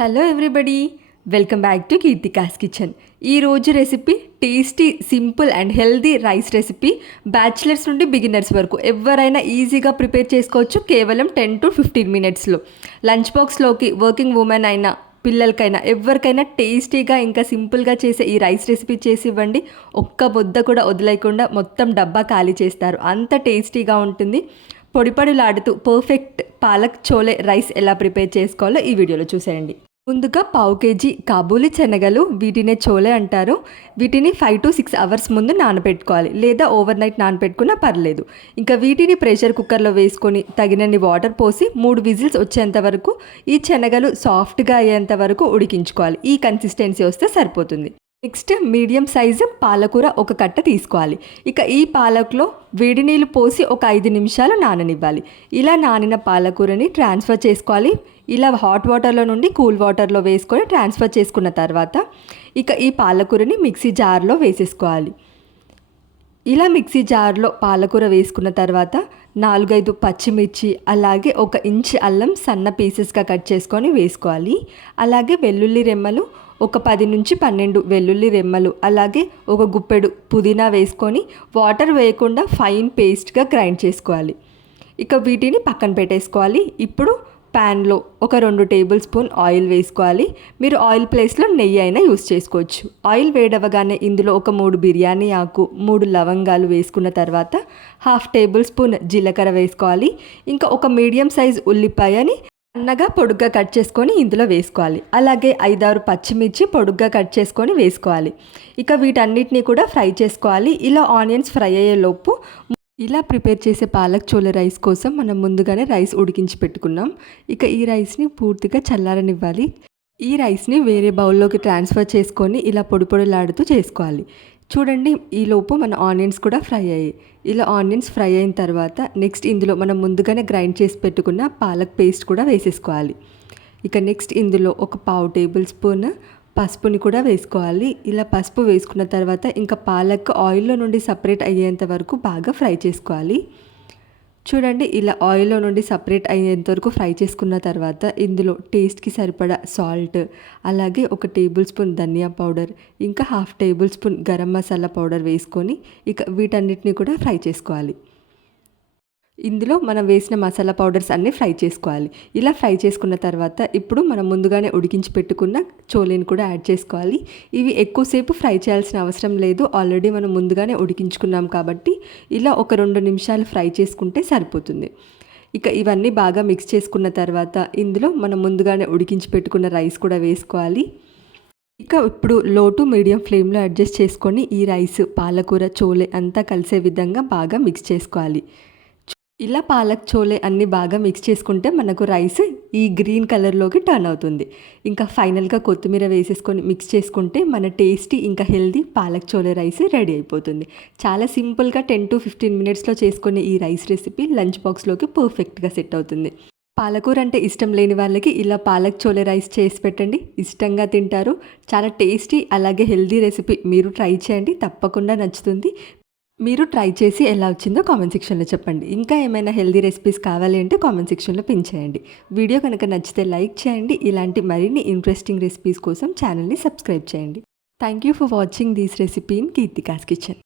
Hello everybody, welcome back to Keerthika's kitchen. ఈరోజు recipe tasty, simple and healthy rice recipe. Bachelors నుండి beginners వరకు ఎవరైనా ఈజీగా ప్రిపేర్ చేసుకోవచ్చు కేవలం 10 to 15 మినిట్స్లో. లంచ్ బాక్స్లోకి వర్కింగ్ ఉమెన్ అయినా పిల్లలకైనా ఎవరికైనా టేస్టీగా ఇంకా సింపుల్గా చేసే ఈ రైస్ రెసిపీ చేసి ఇవ్వండి. ఒక్క ముద్ద కూడా వదిలేయకుండా మొత్తం డబ్బా ఖాళీ చేస్తారు, అంత టేస్టీగా ఉంటుంది. పొడిపొడిలాడుతూ పర్ఫెక్ట్ పాలక్ చోలే రైస్ ఎలా ప్రిపేర్ చేసుకోవాలో ఈ వీడియోలో చూసేయండి. ముందుగా పావు కేజీ కాబూలి శనగలు, వీటినే చోలే అంటారు. వీటిని 5 to 6 అవర్స్ ముందు నానబెట్టుకోవాలి, లేదా ఓవర్ నైట్ నానబెట్టుకున్నా పర్లేదు. ఇంకా వీటిని ప్రెషర్ కుక్కర్లో వేసుకొని తగినన్ని వాటర్ పోసి 3 విజిల్స్ వచ్చేంత వరకు, ఈ శనగలు సాఫ్ట్గా అయ్యేంత వరకు ఉడికించుకోవాలి. ఈ కన్సిస్టెన్సీ వస్తే సరిపోతుంది. నెక్స్ట్ మీడియం సైజు పాలకూర ఒక కట్ట తీసుకోవాలి. ఇక ఈ పాలకులో వేడి నీళ్ళు పోసి ఒక 5 నిమిషాలు నాననివ్వాలి. ఇలా నానిన పాలకూరని ట్రాన్స్ఫర్ చేసుకోవాలి. ఇలా హాట్ వాటర్లో నుండి కూల్ వాటర్లో వేసుకొని ట్రాన్స్ఫర్ చేసుకున్న తర్వాత ఇక ఈ పాలకూరని మిక్సీ జార్లో వేసేసుకోవాలి. ఇలా మిక్సీ జార్లో పాలకూర వేసుకున్న తర్వాత 4-5 పచ్చిమిర్చి, అలాగే 1 ఇంచ్ అల్లం సన్న పీసెస్గా కట్ చేసుకొని వేసుకోవాలి. అలాగే వెల్లుల్లి రెమ్మలు ఒక 10 నుంచి 12 వెల్లుల్లి రెమ్మలు, అలాగే ఒక గుప్పెడు పుదీనా వేసుకొని వాటర్ వేయకుండా ఫైన్ పేస్ట్గా గ్రైండ్ చేసుకోవాలి. ఇక వీటిని పక్కన పెట్టేసుకోవాలి. ఇప్పుడు ప్యాన్లో ఒక 2 టేబుల్ స్పూన్ ఆయిల్ వేసుకోవాలి. మీరు ఆయిల్ ప్లేస్లో నెయ్యి అయినా యూస్ చేసుకోవచ్చు. ఆయిల్ వేడవగానే ఇందులో ఒక 3 బిర్యానీ ఆకు, 3 లవంగాలు వేసుకున్న తర్వాత 1/2 టేబుల్ స్పూన్ జీలకర్ర వేసుకోవాలి. ఇంకా ఒక మీడియం సైజ్ ఉల్లిపాయని సన్నగా పొడుగ్గా కట్ చేసుకొని ఇందులో వేసుకోవాలి. అలాగే 5-6 పచ్చిమిర్చి పొడుగ్గా కట్ చేసుకొని వేసుకోవాలి. ఇక వీటన్నిటిని కూడా ఫ్రై చేసుకోవాలి. ఇలా ఆనియన్స్ ఫ్రై అయ్యేలోపు ఇలా ప్రిపేర్ చేసే పాలక్ చోలే రైస్ కోసం మనం ముందుగానే రైస్ ఉడికించి పెట్టుకున్నాం. ఇక ఈ రైస్ని పూర్తిగా చల్లారనివ్వాలి. ఈ రైస్ని వేరే బౌల్లోకి ట్రాన్స్ఫర్ చేసుకొని ఇలా పొడిలాడుతూ చేసుకోవాలి. చూడండి, ఈలోపు మన ఆనియన్స్ కూడా ఫ్రై అయ్యాయి. ఇలా ఆనియన్స్ ఫ్రై అయిన తర్వాత నెక్స్ట్ ఇందులో మనం ముందుగానే గ్రైండ్ చేసి పెట్టుకున్న పాలక్ పేస్ట్ కూడా వేసేసుకోవాలి. ఇక నెక్స్ట్ ఇందులో ఒక 1/2 టేబుల్ స్పూన్ పసుపుని కూడా వేసుకోవాలి. ఇలా పసుపు వేసుకున్న తర్వాత ఇంకా పాలక్ ఆయిల్లో నుండి సపరేట్ అయ్యేంత వరకు బాగా ఫ్రై చేసుకోవాలి. చూడండి, ఇలా ఆయిల్లో నుండి సపరేట్ అయ్యేంత వరకు ఫ్రై చేసుకున్న తర్వాత ఇందులో టేస్ట్కి సరిపడా సాల్ట్, అలాగే 1 టేబుల్ స్పూన్ ధనియా పౌడర్, ఇంకా 1/2 table spoon garam masala powder వేసుకొని ఇక వీటన్నిటిని కూడా ఫ్రై చేసుకోవాలి. ఇందులో మనం వేసిన మసాలా పౌడర్స్ అన్నీ ఫ్రై చేసుకోవాలి. ఇలా ఫ్రై చేసుకున్న తర్వాత ఇప్పుడు మనం ముందుగానే ఉడికించి పెట్టుకున్న చోలేని కూడా యాడ్ చేసుకోవాలి. ఇవి ఎక్కువసేపు ఫ్రై చేయాల్సిన అవసరం లేదు, ఆల్రెడీ మనం ముందుగానే ఉడికించుకున్నాం కాబట్టి ఇలా ఒక 2 నిమిషాలు ఫ్రై చేసుకుంటే సరిపోతుంది. ఇక ఇవన్నీ బాగా మిక్స్ చేసుకున్న తర్వాత ఇందులో మనం ముందుగానే ఉడికించి పెట్టుకున్న రైస్ కూడా వేసుకోవాలి. ఇక ఇప్పుడు లో టు మీడియం ఫ్లేమ్లో అడ్జస్ట్ చేసుకొని ఈ రైస్, పాలకూర, చోలే అంతా కలిసే విధంగా బాగా మిక్స్ చేసుకోవాలి. ఇలా పాలక్ చోలే అన్నీ బాగా మిక్స్ చేసుకుంటే మనకు రైస్ ఈ గ్రీన్ కలర్లోకి టర్న్ అవుతుంది. ఇంకా ఫైనల్గా కొత్తిమీర వేసేసుకొని మిక్స్ చేసుకుంటే మన టేస్టీ ఇంకా healthy palak chole rice ready అయిపోతుంది. చాలా సింపుల్గా 10 to 15 మినిట్స్లో చేసుకునే ఈ రైస్ రెసిపీ లంచ్ బాక్స్లోకి పర్ఫెక్ట్గా సెట్ అవుతుంది. పాలకూర అంటే ఇష్టం లేని వాళ్ళకి ఇలా పాలక్ చోలే రైస్ చేసి పెట్టండి, ఇష్టంగా తింటారు. చాలా టేస్టీ అలాగే హెల్దీ రెసిపీ. మీరు ట్రై చేయండి, తప్పకుండా నచ్చుతుంది. మీరు ట్రై చేసి ఎలా వచ్చిందో కామెంట్ సెక్షన్లో చెప్పండి. ఇంకా ఏమైనా హెల్దీ రెసిపీస్ కావాలి అంటే కామెంట్ సెక్షన్లో పిన్ చేయండి. వీడియో కనుక నచ్చితే లైక్ చేయండి. ఇలాంటి మరిన్ని ఇంట్రెస్టింగ్ రెసిపీస్ కోసం ఛానల్ని సబ్స్క్రైబ్ చేయండి. Thank you for watching this recipe in Keerthika's kitchen.